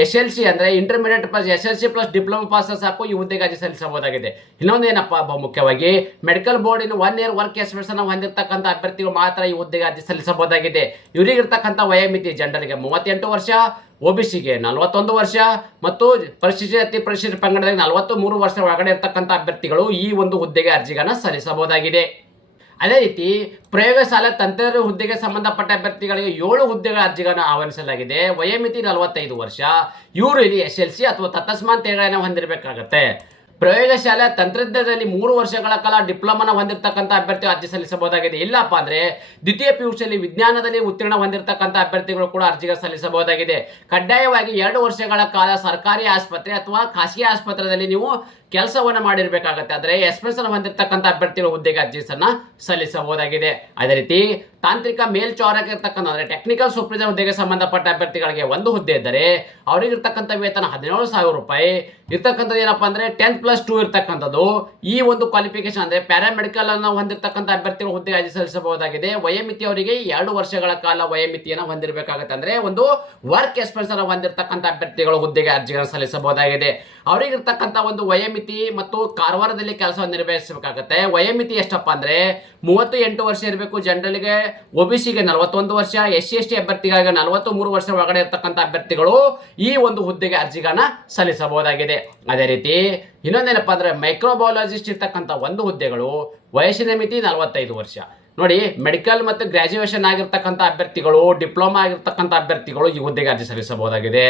ಎಸ್ ಎಲ್ ಸಿ ಅಂದರೆ intermediate plus S L C plus diploma pass ಸಾಕು, ಈ ಹುದ್ದೆಗೆ ಅರ್ಜಿ ಸಲ್ಲಿಸಬಹುದಾಗಿದೆ. ಇನ್ನೊಂದು ಏನಪ್ಪಾ ಮುಖ್ಯವಾಗಿ ಮೆಡಿಕಲ್ ಬೋರ್ಡಿನ ಒನ್ ಇಯರ್ ವರ್ಕ್ ಎಕ್ಸ್ಪೀರಿಯನ್ಸ್ ಹೊಂದಿರತಕ್ಕಂಥ ಅಭ್ಯರ್ಥಿಗಳು ಮಾತ್ರ ಈ ಹುದ್ದೆಗೆ ಅರ್ಜಿ ಸಲ್ಲಿಸಬಹುದಾಗಿದೆ ಇವರಿಗಿರ್ತಕ್ಕಂಥ ವಯೋಮಿತಿ ಜನರಿಗೆ ಮೂವತ್ತೆಂಟು ವರ್ಷ, ಒ ಬಿ ಸಿಗೆ ನಲವತ್ತೊಂದು ವರ್ಷ ಮತ್ತು ಪರಿಶಿಷ್ಟ ಅತಿ ಪರಿಶಿಷ್ಟ ಪಂಗಡದಲ್ಲಿ ನಲವತ್ತು ಮೂರು ವರ್ಷ ಒಳಗಡೆ ಇರತಕ್ಕಂಥ ಅಭ್ಯರ್ಥಿಗಳು ಈ ಒಂದು ಹುದ್ದೆಗೆ ಅರ್ಜಿಗಳನ್ನು ಸಲ್ಲಿಸಬಹುದಾಗಿದೆ. ಅದೇ ರೀತಿ ಪ್ರಯೋಗಶಾಲೆ ತಂತ್ರ ಹುದ್ದೆಗೆ ಸಂಬಂಧಪಟ್ಟ ಅಭ್ಯರ್ಥಿಗಳಿಗೆ ಏಳು ಹುದ್ದೆಗಳ ಅರ್ಜಿಗಳನ್ನು ಆಹ್ವಾನಿಸಲಾಗಿದೆ. ವಯೋಮಿತಿ ನಲವತ್ತೈದು ವರ್ಷ ಇವರು ಇಲ್ಲಿ ಎಸ್ ಎಲ್ ಸಿ ಅಥವಾ ತತಸ್ಮಾಂತೆಗಳನ್ನು ಹೊಂದಿರಬೇಕಾಗತ್ತೆ. ಪ್ರಯೋಗಶಾಲೆ ತಂತ್ರಜ್ಞಾನದಲ್ಲಿ ಮೂರು ವರ್ಷಗಳ ಕಾಲ ಡಿಪ್ಲೊಮಾನ ಹೊಂದಿರತಕ್ಕಂಥ ಅಭ್ಯರ್ಥಿ ಅರ್ಜಿ ಸಲ್ಲಿಸಬಹುದಾಗಿದೆ. ಇಲ್ಲಪ್ಪ ಅಂದ್ರೆ ದ್ವಿತೀಯ ಪಿಯುಸಿಯಲ್ಲಿ ವಿಜ್ಞಾನದಲ್ಲಿ ಉತ್ತೀರ್ಣ ಹೊಂದಿರತಕ್ಕಂಥ ಅಭ್ಯರ್ಥಿಗಳು ಕೂಡ ಅರ್ಜಿ ಸಲ್ಲಿಸಬಹುದಾಗಿದೆ. ಕಡ್ಡಾಯವಾಗಿ ಎರಡು ವರ್ಷಗಳ ಕಾಲ ಸರ್ಕಾರಿ ಆಸ್ಪತ್ರೆ ಅಥವಾ ಖಾಸಗಿ ಆಸ್ಪತ್ರೆಯಲ್ಲಿ ನೀವು ಕೆಲಸವನ್ನು ಮಾಡಿರಬೇಕಾಗತ್ತೆ. ಅಂದರೆ ಎಕ್ಸ್ಪ್ರೆಷನ್ ಹೊಂದಿರತಕ್ಕಂಥ ಅಭ್ಯರ್ಥಿಗಳು ಹುದ್ದೆಗೆ ಅರ್ಜಿ ಸಲ್ಲಿಸಬಹುದಾಗಿದೆ. ಅದೇ ರೀತಿ ತಾಂತ್ರಿಕ ಮೇಲ್ಚಾರಕ ಇರ್ತಕ್ಕಂಥ ಅಂದರೆ ಟೆಕ್ನಿಕಲ್ ಸೂಪರ್ವೈಸರ್ ಹುದ್ದೆಗೆ ಸಂಬಂಧಪಟ್ಟ ಅಭ್ಯರ್ಥಿಗಳಿಗೆ ಒಂದು ಹುದ್ದೆ ಇದ್ದರೆ ಅವರಿಗಿರ್ತಕ್ಕಂಥ ವೇತನ ಹದಿನೇಳು ಸಾವಿರ ರೂಪಾಯಿ. ಇರ್ತಕ್ಕಂಥದ್ದು ಏನಪ್ಪಾ ಅಂದ್ರೆ ಟೆಂತ್ ಪ್ಲಸ್ ಟೂ ಇರ್ತಕ್ಕಂಥದ್ದು. ಈ ಒಂದು ಕ್ವಾಲಿಫಿಕೇಶನ್ ಅಂದರೆ ಪ್ಯಾರಾಮೆಡಿಕಲ್ ಅನ್ನು ಹೊಂದಿರತಕ್ಕಂಥ ಅಭ್ಯರ್ಥಿಗಳು ಹುದ್ದೆಗೆ ಅರ್ಜಿ ಸಲ್ಲಿಸಬಹುದಾಗಿದೆ. ವಯೋಮಿತಿ ಅವರಿಗೆ ಎರಡು ವರ್ಷಗಳ ಕಾಲ ವಯೋಮಿತಿಯನ್ನು ಹೊಂದಿರಬೇಕಾಗುತ್ತೆ. ಅಂದರೆ ಒಂದು ವರ್ಕ್ ಎಕ್ಸ್ಪೆನ್ಸ್ ಹೊಂದಿರತಕ್ಕಂಥ ಅಭ್ಯರ್ಥಿಗಳು ಹುದ್ದೆಗೆ ಅರ್ಜಿಗಳನ್ನು ಸಲ್ಲಿಸಬಹುದಾಗಿದೆ. ಅವರಿಗಿರ್ತಕ್ಕಂಥ ಒಂದು ವಯೋಮಿತಿ ಮತ್ತು ಕಾರವಾರದಲ್ಲಿ ಕೆಲಸವನ್ನು ನಿರ್ವಹಿಸಬೇಕಾಗುತ್ತೆ. ವಯೋಮಿತಿ ಎಷ್ಟಪ್ಪ ಅಂದ್ರೆ ಮೂವತ್ತು ಎಂಟು ವರ್ಷ ಇರಬೇಕು. ಜನರಲ್ಗೆ ಒ ಬಿ ಸಿಗೆ ನಲವತ್ತೊಂದು ವರ್ಷ ಎಸ್ ಸಿ ಎಸ್ ಟಿ ಅಭ್ಯರ್ಥಿಗಳಿಗೆ ನಲವತ್ತು ಮೂರು ವರ್ಷ ಒಳಗಡೆ ಇರತಕ್ಕಂಥ ಅಭ್ಯರ್ಥಿಗಳು ಈ ಒಂದು ಹುದ್ದೆಗೆ ಅರ್ಜಿಗಳನ್ನ ಸಲ್ಲಿಸಬಹುದಾಗಿದೆ. ಅದೇ ರೀತಿ ಇನ್ನೊಂದೇನಪ್ಪ ಅಂದ್ರೆ ಮೈಕ್ರೋಬಯಾಲಜಿಸ್ಟ್ ಇರ್ತಕ್ಕಂಥ ಒಂದು ಹುದ್ದೆಗಳು ವಯಸ್ಸಿನ ಮಿತಿ ನಲವತ್ತೈದು ವರ್ಷ. ನೋಡಿ ಮೆಡಿಕಲ್ ಮತ್ತು ಗ್ರಾಜುಯೇಷನ್ ಆಗಿರ್ತಕ್ಕಂಥ ಅಭ್ಯರ್ಥಿಗಳು ಡಿಪ್ಲೊಮಾ ಆಗಿರ್ತಕ್ಕಂಥ ಅಭ್ಯರ್ಥಿಗಳು ಈ ಹುದ್ದೆಗೆ ಅರ್ಜಿ ಸಲ್ಲಿಸಬಹುದಾಗಿದೆ.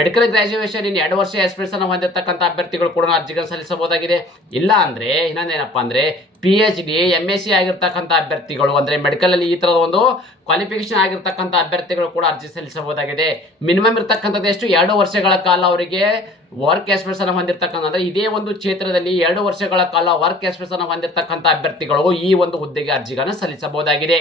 ಮೆಡಿಕಲ್ ಗ್ರ್ಯಾಜುಯೇಷನ್ ಇನ್ನು ಎರಡು ವರ್ಷ ಎಸ್ಪಿರ್ಸನ್ನು ಹೊಂದಿರತಕ್ಕಂಥ ಅಭ್ಯರ್ಥಿಗಳು ಕೂಡ ಅರ್ಜಿಗಳು ಸಲ್ಲಿಸಬಹುದಾಗಿದೆ. ಇಲ್ಲ ಅಂದರೆ ಇನ್ನೊಂದೇನಪ್ಪ ಅಂದ್ರೆ P H D M S C ಆಗಿರ್ತಕ್ಕಂಥ ಅಭ್ಯರ್ಥಿಗಳು, ಅಂದರೆ ಮೆಡಿಕಲಲ್ಲಿ ಈ ಥರದ ಒಂದು ಕ್ವಾಲಿಫಿಕೇಷನ್ ಆಗಿರ್ತಕ್ಕಂಥ ಅಭ್ಯರ್ಥಿಗಳು ಕೂಡ ಅರ್ಜಿ ಸಲ್ಲಿಸಬಹುದಾಗಿದೆ. ಮಿನಿಮಮ್ ಇರ್ತಕ್ಕಂಥದ್ದು ಎಷ್ಟು? ಎರಡು ವರ್ಷಗಳ ಕಾಲ ಅವರಿಗೆ ವರ್ಕ್ ಎಕ್ಸ್ಪ್ರೆಷನ್ ಹೊಂದಿರತಕ್ಕಂಥ, ಅಂದರೆ ಇದೇ ಒಂದು ಕ್ಷೇತ್ರದಲ್ಲಿ ಎರಡು ವರ್ಷಗಳ ಕಾಲ ವರ್ಕ್ ಎಕ್ಸ್ಪ್ರೆಷನ್ ಹೊಂದಿರತಕ್ಕಂಥ ಅಭ್ಯರ್ಥಿಗಳು ಈ ಒಂದು ಹುದ್ದೆಗೆ ಅರ್ಜಿಗಳನ್ನು ಸಲ್ಲಿಸಬಹುದಾಗಿದೆ.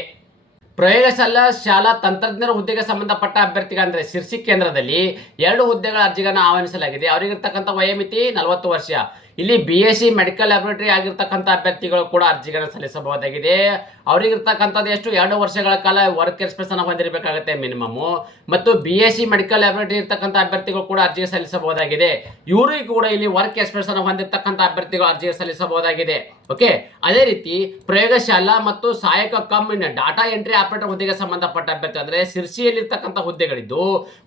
ಪ್ರಯೋಗಶಾಲಾ, ಶಾಲಾ ತಂತ್ರಜ್ಞರ ಹುದ್ದೆಗೆ ಸಂಬಂಧಪಟ್ಟ ಅಭ್ಯರ್ಥಿಗಳು ಅಂದರೆ ಶಿರ್ಸಿ ಕೇಂದ್ರದಲ್ಲಿ ಎರಡು ಹುದ್ದೆಗಳ ಅರ್ಜಿಗಳನ್ನು ಆಹ್ವಾನಿಸಲಾಗಿದೆ. ಅವರಿಗಿರ್ತಕ್ಕಂಥ ವಯೋಮಿತಿ ನಲವತ್ತು ವರ್ಷ. ಇಲ್ಲಿ B S C medical laboratory ಆಗಿರ್ತಕ್ಕಂಥ ಅಭ್ಯರ್ಥಿಗಳು ಕೂಡ ಅರ್ಜಿಗಳನ್ನು ಸಲ್ಲಿಸಬಹುದಾಗಿದೆ. ಅವರಿಗಿರ್ತಕ್ಕಂಥದ್ದು ಎಷ್ಟು? ಎರಡು ವರ್ಷಗಳ ಕಾಲ ವರ್ಕ್ ಎಕ್ಸ್ಪೀರಿಯನ್ಸ್ ಹೊಂದಿರಬೇಕಾಗುತ್ತೆ ಮಿನಿಮಮ್ ಮತ್ತು B S C medical laboratory ಇರ್ತಕ್ಕಂಥ ಅಭ್ಯರ್ಥಿಗಳು ಕೂಡ ಅರ್ಜಿ ಸಲ್ಲಿಸಬಹುದಾಗಿದೆ. ಇವರಿಗೂ ಕೂಡ ಇಲ್ಲಿ ವರ್ಕ್ ಎಕ್ಸ್ಪೀರಿಯನ್ಸ್ ಹೊಂದಿರತಕ್ಕಂಥ ಅಭ್ಯರ್ಥಿಗಳು ಅರ್ಜಿ ಸಲ್ಲಿಸಬಹುದಾಗಿದೆ. ಓಕೆ ಅದೇ ರೀತಿ ಪ್ರಯೋಗಶಾಲಾ ಮತ್ತು ಸಹಾಯಕ ಕಮ್ ಡಾಟಾ ಎಂಟ್ರಿ ಆಪರೇಟರ್ ಹುದ್ದೆಗೆ ಸಂಬಂಧಪಟ್ಟ ಅಭ್ಯರ್ಥಿ ಅಂದ್ರೆ ಸಿರ್ಸಿಯಲ್ಲಿರ್ತಕ್ಕಂಥ ಹುದ್ದೆಗಳಿದ್ದು,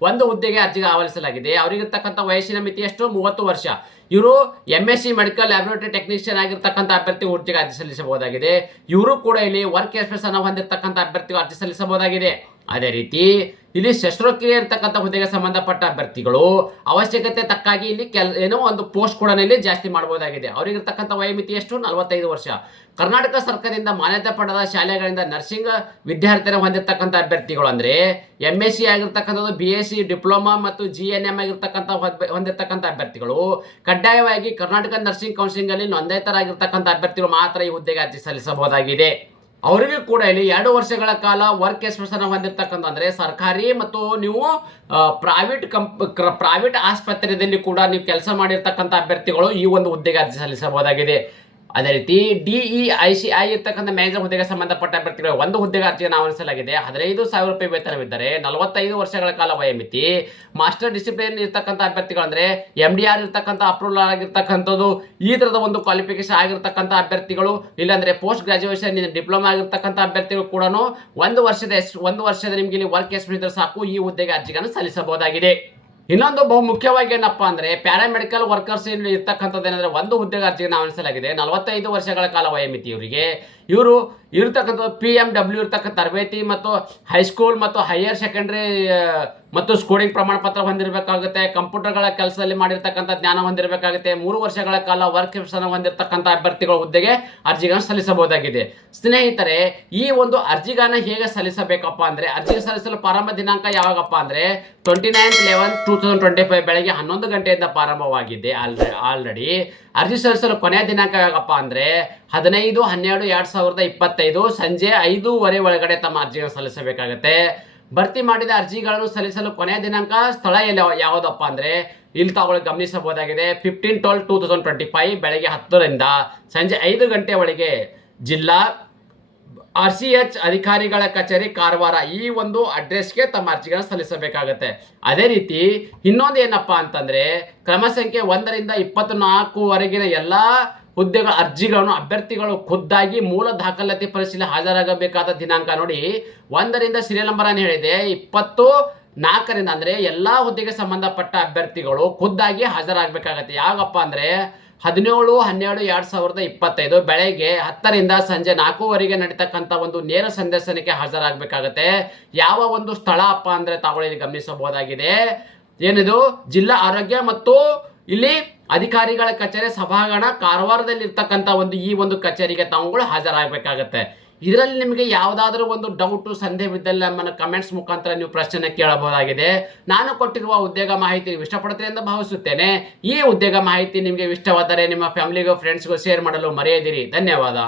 ಒಂದು ಹುದ್ದೆಗೆ ಅರ್ಜಿಗೆ ಆಹ್ವಾನಿಸಲಾಗಿದೆ. ಅವರಿಗಿರ್ತಕ್ಕಂಥ ವಯಸ್ಸಿನ ಮಿತಿ ಎಷ್ಟು? ಮೂವತ್ತು ವರ್ಷ. ಇವರು M S C medical laboratory technician ಆಗಿರ್ತಕ್ಕಂಥ ಅಭ್ಯರ್ಥಿ ಹುದ್ದೆಗೆ ಅರ್ಜಿ ಸಲ್ಲಿಸಬಹುದಾಗಿದೆ. ಇವರು ಕೂಡ ಇಲ್ಲಿ ವರ್ಕ್ ಎಕ್ಸ್ಪ್ರೆಸ್ ಅನ್ನು ಹೊಂದಿರತಕ್ಕಂಥ ಅಭ್ಯರ್ಥಿಗೂ ಅರ್ಜಿ ಸಲ್ಲಿಸಬಹುದಾಗಿದೆ. ಅದೇ ರೀತಿ ಇಲ್ಲಿ ಶಸ್ತ್ರಕ್ರಿಯೆ ಇರ್ತಕ್ಕಂಥ ಹುದ್ದೆಗೆ ಸಂಬಂಧಪಟ್ಟ ಅಭ್ಯರ್ಥಿಗಳು ಅವಶ್ಯಕತೆ ತಕ್ಕಾಗಿ ಇಲ್ಲಿ ಕೆಲ, ಏನೋ ಒಂದು ಪೋಸ್ಟ್ ಕೂಡ ಇಲ್ಲಿ ಜಾಸ್ತಿ ಮಾಡಬಹುದಾಗಿದೆ ಅವರಿಗಿರ್ತಕ್ಕಂಥ ವಯೋಮಿತಿ ಎಷ್ಟು? ನಲವತ್ತೈದು ವರ್ಷ. ಕರ್ನಾಟಕ ಸರ್ಕಾರದಿಂದ ಮಾನ್ಯತೆ ಪಡೆದ ಶಾಲೆಗಳಿಂದ ನರ್ಸಿಂಗ್ ವಿದ್ಯಾರ್ಥಿನ ಹೊಂದಿರತಕ್ಕಂಥ ಅಭ್ಯರ್ಥಿಗಳು ಅಂದ್ರೆ ಎಂ ಎಸ್ ಸಿ ಆಗಿರ್ತಕ್ಕಂಥದ್ದು ಬಿ ಎಸ್ ಸಿ ಡಿಪ್ಲೊಮಾ ಮತ್ತು ಜಿ ಎನ್ ಎಂ ಆಗಿರ್ತಕ್ಕಂಥ ಹೊದ್- ಹೊಂದಿರತಕ್ಕಂಥ ಅಭ್ಯರ್ಥಿಗಳು. ಕಡ್ಡಾಯವಾಗಿ ಕರ್ನಾಟಕ ನರ್ಸಿಂಗ್ ಕೌನ್ಸಿಲಿಂಗ್ ಅಲ್ಲಿ ನೋಂದಾಯಿತರಾಗಿರ್ತಕ್ಕಂಥ ಅಭ್ಯರ್ಥಿಗಳು ಮಾತ್ರ ಈ ಹುದ್ದೆಗೆ ಅರ್ಜಿ ಸಲ್ಲಿಸಬಹುದಾಗಿದೆ. ಅವರಿಗೂ ಕೂಡ ಇಲ್ಲಿ ಎರಡು ವರ್ಷಗಳ ಕಾಲ ವರ್ಕ್ ಎಕ್ಸ್ಪ್ರೆಸ್ ಅನ್ನು ಬಂದಿರತಕ್ಕಂಥ ಅಂದ್ರೆ ಸರ್ಕಾರಿ ಮತ್ತು ನೀವು ಪ್ರೈವೇಟ್ ಕಂಪ್ ಪ್ರೈವೇಟ್ ಆಸ್ಪತ್ರೆಯಲ್ಲಿ ಕೂಡ ನೀವು ಕೆಲಸ ಮಾಡಿರ್ತಕ್ಕಂಥ ಅಭ್ಯರ್ಥಿಗಳು ಈ ಒಂದು ಹುದ್ದೆಗೆ ಅರ್ಜಿ ಸಲ್ಲಿಸಬಹುದಾಗಿದೆ. ಅದೇ ರೀತಿ D E I C I ಇರ್ತಕ್ಕಂಥ ಮ್ಯಾನೇಜರ್ ಹುದ್ದೆಗೆ ಸಂಬಂಧಪಟ್ಟ ಅಭ್ಯರ್ಥಿಗಳು ಒಂದು ಹುದ್ದೆಗೆ ಅರ್ಜಿಯನ್ನು ಆಹ್ವಾನಿಸಲಾಗಿದೆ. ಹದಿನೈದು ಸಾವಿರ ರೂಪಾಯಿ ವೇತನವಿದ್ದರೆ ನಲವತ್ತೈದು ವರ್ಷಗಳ ಕಾಲ ವಯಮಿತಿ. ಮಾಸ್ಟರ್ ಡಿಸಿಪ್ಲಿನ್ ಇರ್ತಕ್ಕಂಥ ಅಭ್ಯರ್ಥಿಗಳು ಅಂದ್ರೆ ಎಂ ಡಿ ಆರ್ ಇರ್ತಕ್ಕಂಥ ಅಪ್ರೂವಲ್ ಆಗಿರ್ತಕ್ಕಂಥದ್ದು, ಈ ಥರದ ಒಂದು ಕ್ವಾಲಿಫಿಕೇಶನ್ ಆಗಿರ್ತಕ್ಕಂಥ ಅಭ್ಯರ್ಥಿಗಳು, ಇಲ್ಲಾಂದರೆ ಪೋಸ್ಟ್ ಗ್ರಾಜುಯೇಷನ್ ಡಿಪ್ಲೊಮಾ ಆಗಿರ್ತಕ್ಕಂಥ ಅಭ್ಯರ್ಥಿಗಳು ಕೂಡ ಒಂದು ವರ್ಷದ ಒಂದು ವರ್ಷದ ನಿಮಗೆ ಇಲ್ಲಿ ವರ್ಕ್ ಎಕ್ಸ್ಪೀರಿಯನ್ಸ್ ಸಾಕು, ಈ ಹುದ್ದೆಗೆ ಅರ್ಜಿಗಳನ್ನು ಸಲ್ಲಿಸಬಹುದಾಗಿದೆ. ಇನ್ನೊಂದು ಬಹು ಮುಖ್ಯವಾಗಿ ಏನಪ್ಪ ಅಂದ್ರೆ ಪ್ಯಾರಾಮೆಡಿಕಲ್ ವರ್ಕರ್ಸ್ ಇರ್ತಕ್ಕಂಥದ್ದು ಏನಂದ್ರೆ ಒಂದು ಹುದ್ದೆಗಾರ್ಜಿಗೆ ನಾವು ಅನಿಸಲಾಗಿದೆ. ನಲವತ್ತೈದು ವರ್ಷಗಳ ಕಾಲ ವಯಮಿತಿ ಇವರಿಗೆ ಇವರು ಇರ್ತಕ್ಕಂಥ ಪಿ ಎಂ ಡಬ್ಲ್ಯೂ ಇರ್ತಕ್ಕಂಥ ತರಬೇತಿ ಮತ್ತು ಹೈಸ್ಕೂಲ್ ಮತ್ತು ಹೈಯರ್ ಸೆಕೆಂಡರಿ ಮತ್ತು ಸ್ಕೂಲಿಂಗ್ ಪ್ರಮಾಣ ಪತ್ರ ಹೊಂದಿರಬೇಕಾಗುತ್ತೆ. ಕಂಪ್ಯೂಟರ್ಗಳ ಕೆಲಸದಲ್ಲಿ ಮಾಡಿರ್ತಕ್ಕಂಥ ಜ್ಞಾನ ಹೊಂದಿರಬೇಕಾಗುತ್ತೆ. ಮೂರು ವರ್ಷಗಳ ಕಾಲ ವರ್ಕ್ ಅನ್ನು ಹೊಂದಿರತಕ್ಕಂಥ ಅಭ್ಯರ್ಥಿಗಳ ಹುದ್ದೆಗೆ ಅರ್ಜಿಗಳನ್ನು ಸಲ್ಲಿಸಬಹುದಾಗಿದೆ. ಸ್ನೇಹಿತರೆ, ಈ ಒಂದು ಅರ್ಜಿಗಳನ್ನ ಹೇಗೆ ಸಲ್ಲಿಸಬೇಕಪ್ಪ ಅಂದ್ರೆ, ಅರ್ಜಿ ಸಲ್ಲಿಸಲು ಪ್ರಾರಂಭ ದಿನಾಂಕ ಯಾವಾಗಪ್ಪ ಅಂದ್ರೆ twenty ninth eleven two thousand twenty five ಬೆಳಗ್ಗೆ ಹನ್ನೊಂದು ಗಂಟೆಯಿಂದ ಪ್ರಾರಂಭವಾಗಿದೆ ಆಲ್ರೆ ಆಲ್ರೆಡಿ. ಅರ್ಜಿ ಸಲ್ಲಿಸಲು ಕೊನೆಯ ದಿನಾಂಕ ಯಾವಾಗಪ್ಪ ಅಂದ್ರೆ, ಹದಿನೈದು, ಹನ್ನೆರಡು, ಎರಡ್ ಸಾವಿರದ ಇಪ್ಪತ್ತೈದು ಸಂಜೆ ಐದೂವರೆ ಒಳಗಡೆ ತಮ್ಮ ಅರ್ಜಿಯನ್ನು ಸಲ್ಲಿಸಬೇಕಾಗತ್ತೆ. ಭರ್ತಿ ಮಾಡಿದ ಅರ್ಜಿಗಳನ್ನು ಸಲ್ಲಿಸಲು ಕೊನೆಯ ದಿನಾಂಕ ಸ್ಥಳ ಎಲ್ಲಿ ಯಾವುದಪ್ಪ ಅಂದರೆ ಇಲ್ಲಿ ತಾವು ಗಮನಿಸಬಹುದಾಗಿದೆ. Fifteen twelve two thousand twenty five ಬೆಳಗ್ಗೆ ಹತ್ತರಿಂದ ಸಂಜೆ ಐದು ಗಂಟೆ ಒಳಗೆ ಜಿಲ್ಲಾ ಆರ್ ಸಿ ಎಚ್ ಅಧಿಕಾರಿಗಳ ಕಚೇರಿ ಕಾರವಾರ ಈ ಒಂದು ಅಡ್ರೆಸ್ಗೆ ತಮ್ಮ ಅರ್ಜಿಗಳನ್ನು ಸಲ್ಲಿಸಬೇಕಾಗತ್ತೆ. ಅದೇ ರೀತಿ ಇನ್ನೊಂದು ಏನಪ್ಪಾ ಅಂತಂದ್ರೆ ಕ್ರಮ ಸಂಖ್ಯೆ ಒಂದರಿಂದ ಇಪ್ಪತ್ನಾಲ್ಕುವರೆಗಿನ ಎಲ್ಲಾ ಹುದ್ದೆಗಳ ಅರ್ಜಿಗಳನ್ನು ಅಭ್ಯರ್ಥಿಗಳು ಖುದ್ದಾಗಿ ಮೂಲ ದಾಖಲಾತಿ ಪರಿಶೀಲನೆ ಹಾಜರಾಗಬೇಕಾದ ದಿನಾಂಕ ನೋಡಿ. ಒಂದರಿಂದ ಸೀರಿಯಲ್ ನಂಬರ್ ಅನ್ನು ಹೇಳಿದೆ. ಇಪ್ಪತ್ತು ನಾಲ್ಕರಿಂದ ಅಂದ್ರೆ ಎಲ್ಲಾ ಹುದ್ದೆಗೆ ಸಂಬಂಧಪಟ್ಟ ಅಭ್ಯರ್ಥಿಗಳು ಖುದ್ದಾಗಿ ಹಾಜರಾಗಬೇಕಾಗತ್ತೆ. ಯಾವಾಗಪ್ಪ ಅಂದ್ರೆ ಹದಿನೇಳು, ಹನ್ನೆರಡು, ಎರಡು ಸಾವಿರದ ಇಪ್ಪತ್ತೈದು ಬೆಳಗ್ಗೆ ಹತ್ತರಿಂದ ಸಂಜೆ ನಾಲ್ಕೂವರೆಗೆ ನಡೀತಕ್ಕಂಥ ಒಂದು ನೇರ ಸಂದರ್ಶನಕ್ಕೆ ಹಾಜರಾಗಬೇಕಾಗತ್ತೆ. ಯಾವ ಒಂದು ಸ್ಥಳ ಅಪ್ಪ ಅಂದ್ರೆ ಇಲ್ಲಿ ಗಮನಿಸಬಹುದಾಗಿದೆ. ಏನಿದು? ಜಿಲ್ಲಾ ಆರೋಗ್ಯ ಮತ್ತು ಇಲ್ಲಿ ಅಧಿಕಾರಿಗಳ ಕಚೇರಿ, ಸಭಾಂಗಣ ಕಾರವಾರದಲ್ಲಿ ಇರ್ತಕ್ಕಂಥ ಒಂದು ಈ ಒಂದು ಕಚೇರಿಗೆ ತಾವುಗಳು ಹಾಜರಾಗಬೇಕಾಗತ್ತೆ. ಇದರಲ್ಲಿ ನಿಮಗೆ ಯಾವುದಾದ್ರೂ ಒಂದು ಡೌಟು ಸಂದೇಹವಿದ್ದಲ್ಲಿ ನಮ್ಮನ್ನು ಕಮೆಂಟ್ಸ್ ಮುಖಾಂತರ ನೀವು ಪ್ರಶ್ನೆ ಕೇಳಬಹುದಾಗಿದೆ. ನಾನು ಕೊಟ್ಟಿರುವ ಉದ್ಯೋಗ ಮಾಹಿತಿ ನೀವು ಇಷ್ಟಪಡ್ತೀರಿ ಎಂದು ಭಾವಿಸುತ್ತೇನೆ. ಈ ಉದ್ಯೋಗ ಮಾಹಿತಿ ನಿಮಗೆ ಇಷ್ಟವಾದರೆ ನಿಮ್ಮ ಫ್ಯಾಮಿಲಿಗೂ ಫ್ರೆಂಡ್ಸ್ಗೂ ಶೇರ್ ಮಾಡಲು ಮರೆಯದಿರಿ. ಧನ್ಯವಾದ.